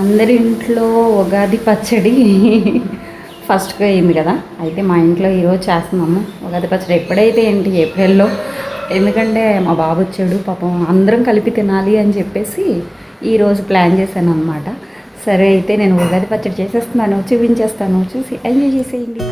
అందరి ఇంట్లో ఉగాది పచ్చడి ఫస్ట్గా అయింది కదా. అయితే మా ఇంట్లో ఈరోజు చేస్తున్నాము ఉగాది పచ్చడి. ఎప్పుడైతే ఏంటి ఏప్రిల్లో, ఎందుకంటే మా బాబు వచ్చాడు పాపం, అందరం కలిపి తినాలి అని చెప్పేసి ఈరోజు ప్లాన్ చేశాను అనమాట. సరే అయితే నేను ఉగాది పచ్చడి చేసేస్తున్నాను, చూపించేస్తాను, చూసి ఎంజాయ్ చేసేయండి.